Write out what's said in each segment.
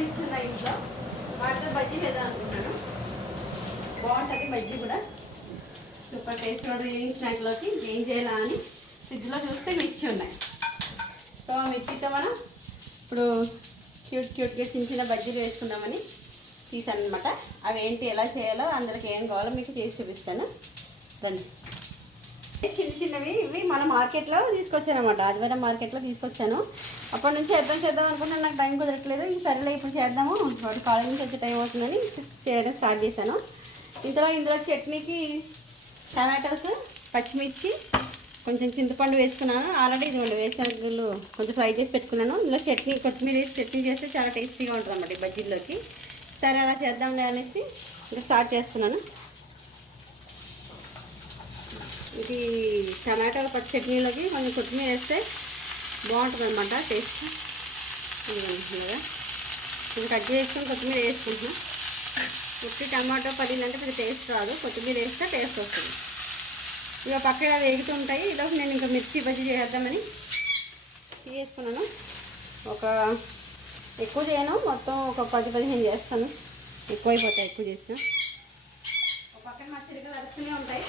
మిర్చి ఉన్నాయి ఇంట్లో, వాటితో బజ్జీ వేద్దాం అనుకుంటున్నాను. బాగుంటుంది బజ్జీ కూడా, సూపర్ టేస్ట్ కూడా. ఈవినింగ్ స్నాక్లోకి ఏం చేయాలా అని ఫ్రిడ్జ్లో చూస్తే మిర్చి ఉన్నాయి. సో ఆ మిర్చితో మనం ఇప్పుడు క్యూట్గా చిన్న చిన్న బజ్జీలు వేసుకుందామని తీసాను అనమాట. అవి ఏంటి ఎలా చేయాలో, అందరికి ఏం కావాలో మీకు చేసి చూపిస్తాను రండి. చిన్న చిన్నవి ఇవి మన మార్కెట్లో తీసుకొచ్చాను అనమాట, ఆదివారం మార్కెట్లో తీసుకొచ్చాను. అప్పటి నుంచి చేద్దాం అనుకుంటున్నాను, నాకు టైం కుదరట్లేదు. ఈ సరేలే ఇప్పుడు చేద్దాము, వాటి కాలేజ్ నుంచి వచ్చే టైం అవుతుందని చేయడం స్టార్ట్ చేశాను. ఇందులో చట్నీకి టమాటోస్, పచ్చిమిర్చి, కొంచెం చింతపండు వేసుకున్నాను. ఆల్రెడీ ఇది వేరుశనగలు కొంచెం ఫ్రై చేసి పెట్టుకున్నాను. ఇందులో చట్నీ, కొత్తిమీర వేసి చట్నీ చేస్తే చాలా టేస్టీగా ఉంటుంది అన్నమాట ఈ బజ్జీల్లోకి. సరే అలా చేద్దాంలే అనేసి ఇంకా స్టార్ట్ చేస్తున్నాను. ఇది టమాటో పచ్చి చట్నీలోకి కొంచెం కొత్తిమీర వేస్తే బాగుంటుంది అనమాట టేస్ట్. ఇది కట్ చేసుకొని కొత్తిమీర వేసుకుంటున్నాను. ఉట్టి టమాటో పడిందంటే పెద్ద టేస్ట్ రాదు, కొత్తిమీర వేస్తే టేస్ట్ వస్తుంది. ఇక పక్కగా వేగుతుంటాయి. ఈలోపు నేను ఇంకా మిర్చి బజ్జీ చేద్దామని తీసుకున్నాను. ఎక్కువ చేయను, మొత్తం ఒక 10-15 చేస్తాను. ఎక్కువైపోతాయి ఎక్కువ చేస్తాను. ఒక పక్కన మా చిరుకలు అరుస్తూనే ఉంటాయి,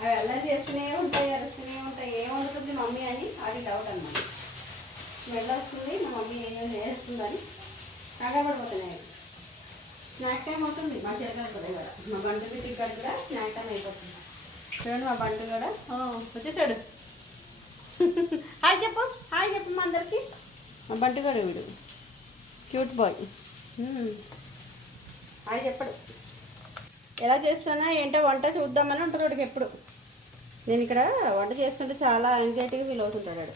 అవి అల్లరి చేస్తూనే ఉంటాయి, అరుస్తూనే ఉంటాయి. ఏం వండుతుంది మమ్మీ అని అది డౌట్ అన్నమాట. స్మెల్ వస్తుంది, మా మమ్మీ ఏం చేస్తుందని కాగపడిపోతున్నాయి. స్నాక్ టైం అవుతుంది మా చిరకలు కూడా. ఇవాళ మా బంటు బిడ్డకి కూడా స్నాక్ టైం అయిపోతుంది. చూడండి మా బంటు కూడా వచ్చేసాడు. హాయ్ చెప్పు మా అందరికి. మా బంటు కూడా వీడు క్యూట్ బాయ్. హాయ్ చెప్పడు. ఎలా చేస్తానా ఏంటో వంట చూద్దామని ఉంటుంది వాడికి ఎప్పుడు. నేను ఇక్కడ వంట చేస్తుంటే చాలా యాంగ్జైటీగా ఫీల్ అవుతుంటాడు.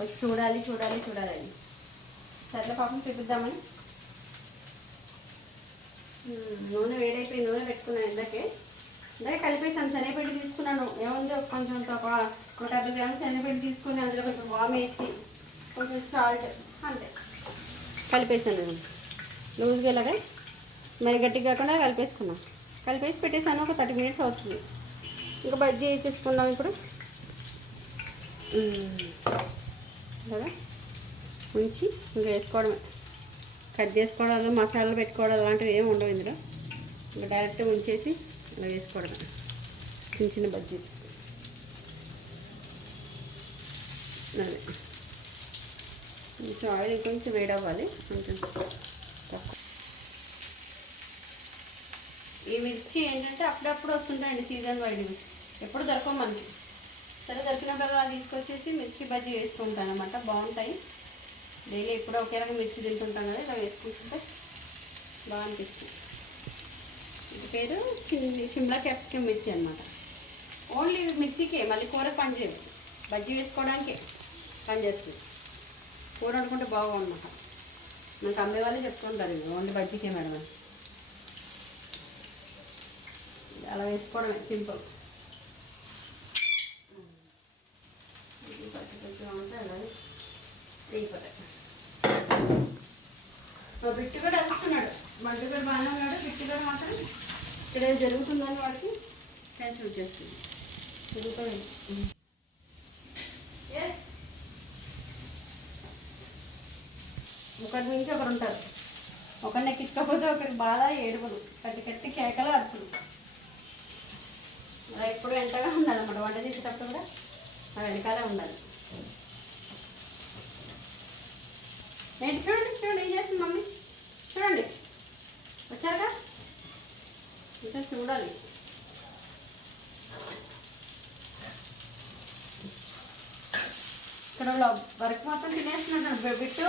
వచ్చి చూడాలి అని. సర్లే పాపం చూపిద్దామని నూనె వేడైపోయి నూనె పెట్టుకున్నాను. ఇందాకే కలిపేసాను. శనగపిండి తీసుకున్నాను. ఏముంది కొంచెం 150 గ్రాములు శనగపిండి తీసుకుని అందులో కొంచెం వామ్ వేసి కొంచెం సాల్ట్ అంతే కలిపేసాను. నేను లూజ్గా ఇలాగే మరి గట్టిగా కాకుండా కలిపేసి పెట్టేసాను. ఒక 30 మినిట్స్ అవుతుంది. ఇంకా బజ్జీ వేసేసుకుందాం ఇప్పుడు. కదా ఉంచి ఇంకా వేసుకోవడమే. కట్ చేసుకోవడాలు, మసాలాలు పెట్టుకోవడం అలాంటివి ఏమి ఉండవు ఇందులో. ఇంకా డైరెక్ట్గా ఉంచేసి ఇలా వేసుకోవడమే చిన్న చిన్న బజ్జీలు. అదే కొంచెం ఆయిల్ ఇంకొంచెం వేడవ్వాలి, కొంచెం తక్కువ. ఈ మిర్చి ఏంటంటే అప్పుడప్పుడు వస్తుంటాయండి సీజన్ వైడ్, ఎప్పుడు దొరకవు మనకి. సరే దొరికినప్పుడు అలా తీసుకొచ్చేసి మిర్చి బజ్జీ వేసుకుంటాను అన్నమాట. బాగుంటాయి. డైలీ ఎప్పుడో ఒకే రకం మిర్చి తింటుంటాం కదా, ఇలా వేసుకుంటుంటే బాగా అనిపిస్తుంది. ఇది పేరు షిమ్లా క్యాప్సికమ్ మిర్చి అనమాట. ఓన్లీ మిర్చికే, మళ్ళీ కూరకు పనిచేయదు, బజ్జీ వేసుకోవడానికే పనిచేస్తుంది. కూర అనుకుంటే బాగోన్నమాట. నాకు అమ్మే వాళ్ళే చెప్తుంటారు ఇది ఓన్లీ బజ్జీకే మేడం అని. అలా వేసుకోవడమే సింపుల్. కొంచెం ఉంటే అలా అయిపోతాయి. మా బిట్టు కూడా అరుస్తున్నాడు. బండి కూడా బాగానే ఉన్నాడు. బిట్టు కూడా మాత్రం ఇక్కడ ఏం జరుగుతుందని వాడికి టెన్షన్ వచ్చేస్తుంది. జరుగుతుంది. ఒకటి నుంచి ఒకరు ఉంటారు. ఒకరిని ఎక్కించకపోతే ఒకరికి బాధ, ఏడుపులు, కట్టి కేకలు, అరుపులు. అలా ఎప్పుడు వెంటగా ఉండాలన్నమాట. వంట చేసేటప్పుడు కూడా ఆ వెనకాలే ఉండాలి. ఏంటి చూడండి ఏం చేస్తుంది మమ్మీ. చూడండి వచ్చారుగా, ఇంకా చూడాలి. ఇక్కడ వర్క్ మొత్తం తినేస్తున్నాడు బిట్టు.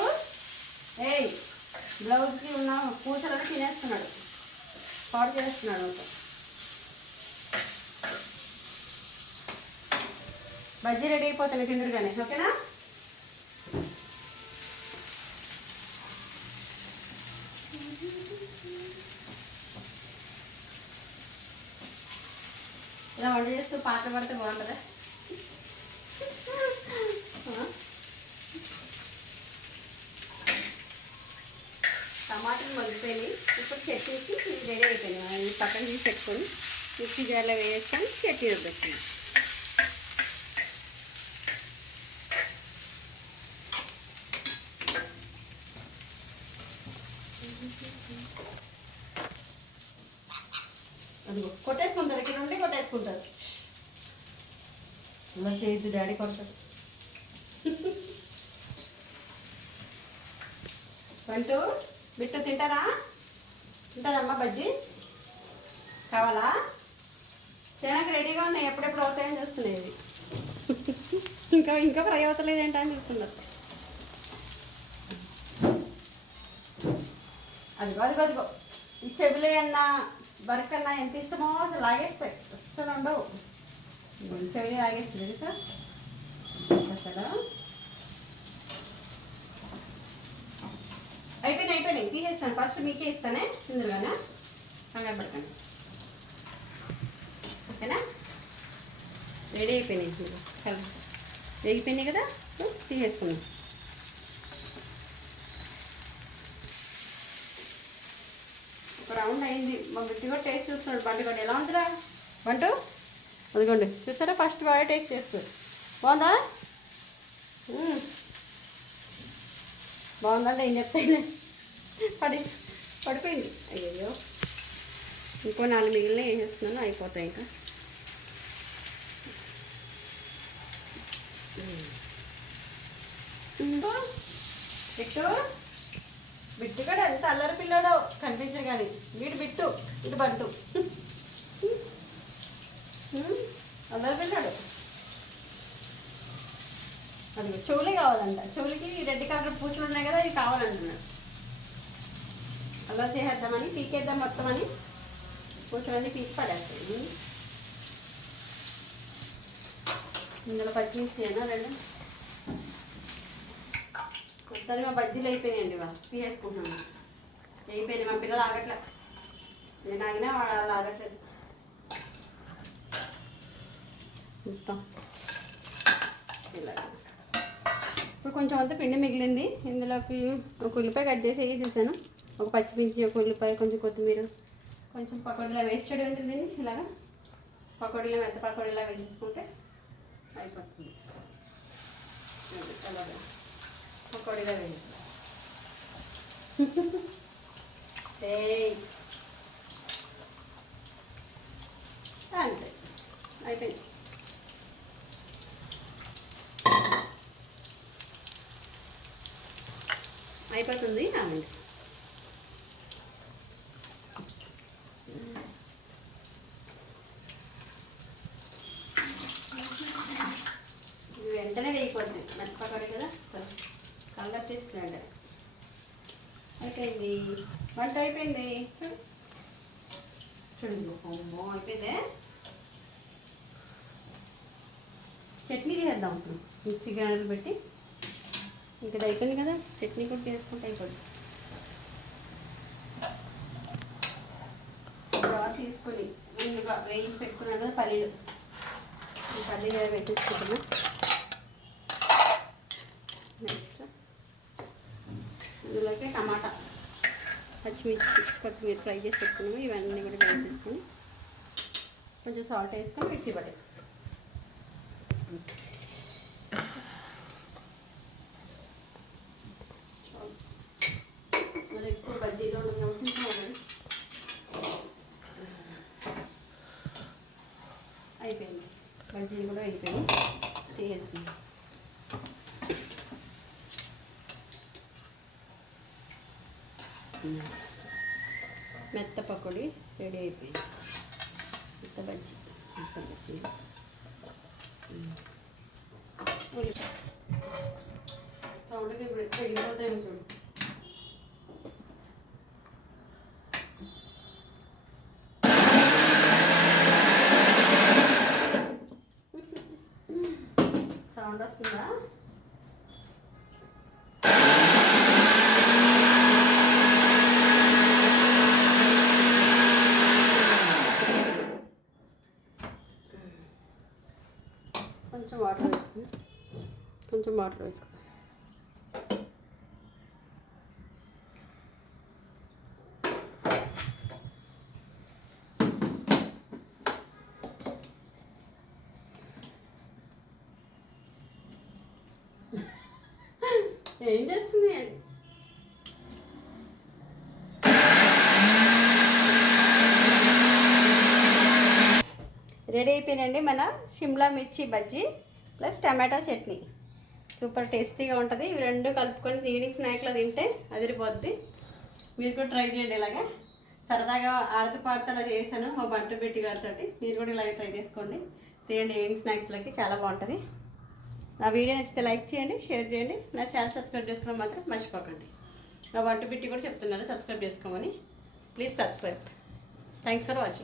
బ్లౌజ్కి ఉన్న పూసలను తినేస్తున్నాడు, పాడు చేస్తున్నాడు. బజ్జీ రెడీ అయిపోతాను తిందురుగానే, ఓకేనా. ఇలా వంట చేస్తూ పాటలు పడితే బాగుంటుందా. టమాటాలు మగ్గిపోయినాయి. ఇప్పుడు చట్నీకి రెడీ అయిపోయినాయి. పక్కన తీసి పెట్టుకొని మిక్సీ జార్లో వేసుకొని చట్నీ రుబ్బేస్తున్నాం. అదిగో కొట్టేసుకుంటారు, ఇక్కడ ఉండి కొట్టేసుకుంటారు. ఇలా చేయొద్దు, డాడీ కొడతారు. బంటు బిట్టు తింటారా? తింటారమ్మా బజ్జీ? కావాలా? తినడానికి రెడీగా ఉన్నాయి, ఎప్పుడెప్పుడు అవుతాయని చూస్తున్నాయి. ఇంకా ఇంకా ఫ్రై అవుతలేదు ఏంటని చూస్తున్నారు. అదిగో అదిగో అదిగో ఈ చెవిలే అన్నా బరకన్నా ఎంత ఇష్టమో అసలు లాగేస్తాయి, అసలు ఉండవు. చెవిలి లాగేస్తుంది సార్ అసలు. అయిపోయినాయి తీసేస్తాను, ఫస్ట్ మీకే ఇస్తానే ఇందులోనే, కంగారు పడకండి. ఓకేనా? రెడీ అయిపోయినాయి, వేగిపోయినాయి కదా, తీసేసుకున్నాం. ఒక రౌండ్ అయింది. మా బిడ్డ కూడా టేస్ట్ చూస్తున్నాడు. బంటు కూడా ఎలా ఉంటుందా బంటు? అదిగోండి చూస్తారా, ఫస్ట్ వాడే టేస్ట్ చేస్తుంది. బాగుందా? బాగుందంటే ఏం చెప్తాయి, పడిపోయింది. అయ్యో ఇంకో 4 మిగిలిన వేసేస్తున్నాను, అయిపోతాయి ఇంకా. బిట్టు కూడా ఎంత అల్లరి పిల్లాడో కనిపించరు కానీ, వీడు బిట్టు, ఇటు బంటు. అల్లరి పిల్లాడు. అది చెవులే కావాలంట, చెవులకి రెడ్ కలర్ పూచులు ఉన్నాయి కదా, ఇవి కావాలంటున్నాడు. అలా చేసేద్దామని, పీకేద్దాం మొత్తం అని పూచులన్నీ పీకి పడేస్తాయి. ఇందులో పచ్చిమిర్చి అయినా 2 మొత్తాన్ని మా బజ్జీలు అయిపోయినాయండి. ఇవాళ తీసేసుకుంటున్నాను. అయిపోయినాయి, మా పిల్లలు ఆగట్లే. నేను ఆగినా వాళ్ళు ఆగట్లేదు. మొత్తం ఇలా ఇప్పుడు కొంచెం అంతా పిండి మిగిలింది. ఇందులోకి ఒక ఉల్లిపాయ కట్ చేసి వేసేసాను, ఒక పచ్చిమిర్చి, ఒక ఉల్లిపాయ, కొంచెం కొత్తిమీర, కొంచెం పకోడీలా వేసి చేయడం ఉంటుంది. ఇలాగా పకోడీలో మెత్త పకోడీలా వేసేసుకుంటే అయిపోతుంది. అలాగా పకోడీలా వేసేస్తాను. అంతే అయిపోయింది. అయిపోతుంది. కాదండి వెంటనే వేయిపోతుంది, మెత్తపడి కదా, కలర్ చేస్తున్నాడు. అయిపోయింది, వంట అయిపోయింది. చూడండి అమ్మో అయిపోయిందే. చట్నీ చేద్దాం ఇప్పుడు, మిక్సీ గ్రైండర్ పెట్టి. ఇంకా అయిపోయింది కదా, చట్నీ కూడా చేసుకుంటే అయిపోతుంది. జార్ తీసుకొని ముందుగా వేయించి పెట్టుకున్నాను కదా పల్లీలు, ఈ పల్లీలు వేసేసుకుంటున్నా. నెక్స్ట్ ఇందులోకి టమాటా, పచ్చిమిర్చి, కొత్తిమీర ఫ్రై చేసి పెట్టుకున్నాము. ఇవన్నీ కూడా వేసేసుకొని కొంచెం సాల్ట్ వేసుకొని మిక్సీ పట్టేసుకుంటాం. మరి ఎక్కువ బజ్జీలో అయిపోయింది, బజ్జీలు కూడా అయిపోయింది, తీసేస్తుంది. మెత్త పకోడీ రెడీ అయిపోయింది. మెత్త బజ్జీ, మెత్త బజ్జీ. సౌండ్కి ఇప్పుడు ఎగిరిపోతాయేమో చూడు. సౌండ్ వస్తుందా? కొంచెం వాటర్ వేసుకుని, కొంచెం వాటర్ వేసుకుని. ఏం చేస్తుంది అది? రెడీ అయిపోయినండి మన షిమ్లా మిర్చి bajji plus tomato chutney. Super టేస్టీగా ఉంటుంది. ఇవి రెండు కలుపుకొని ఈవినింగ్ స్నాక్లో తింటే అదిరిపోద్ది. మీరు కూడా ట్రై చేయండి. ఇలాగా సరదాగా ఆడుతూ పాడుతూ అలా చేశాను మా బంటు పెట్టి గారితో. మీరు కూడా ఇలాగే ట్రై చేసుకోండి, తినండి. ఈవినింగ్ స్నాక్స్లోకి చాలా బాగుంటుంది. నా వీడియో నచ్చితే లైక్ చేయండి, షేర్ చేయండి. నా ఛానల్ సబ్స్క్రైబ్ చేసుకోవడం మాత్రం మర్చిపోకండి. నా బంటు పెట్టి కూడా చెప్తున్నారు సబ్స్క్రైబ్ చేసుకోమని. Please subscribe. Thanks for watching.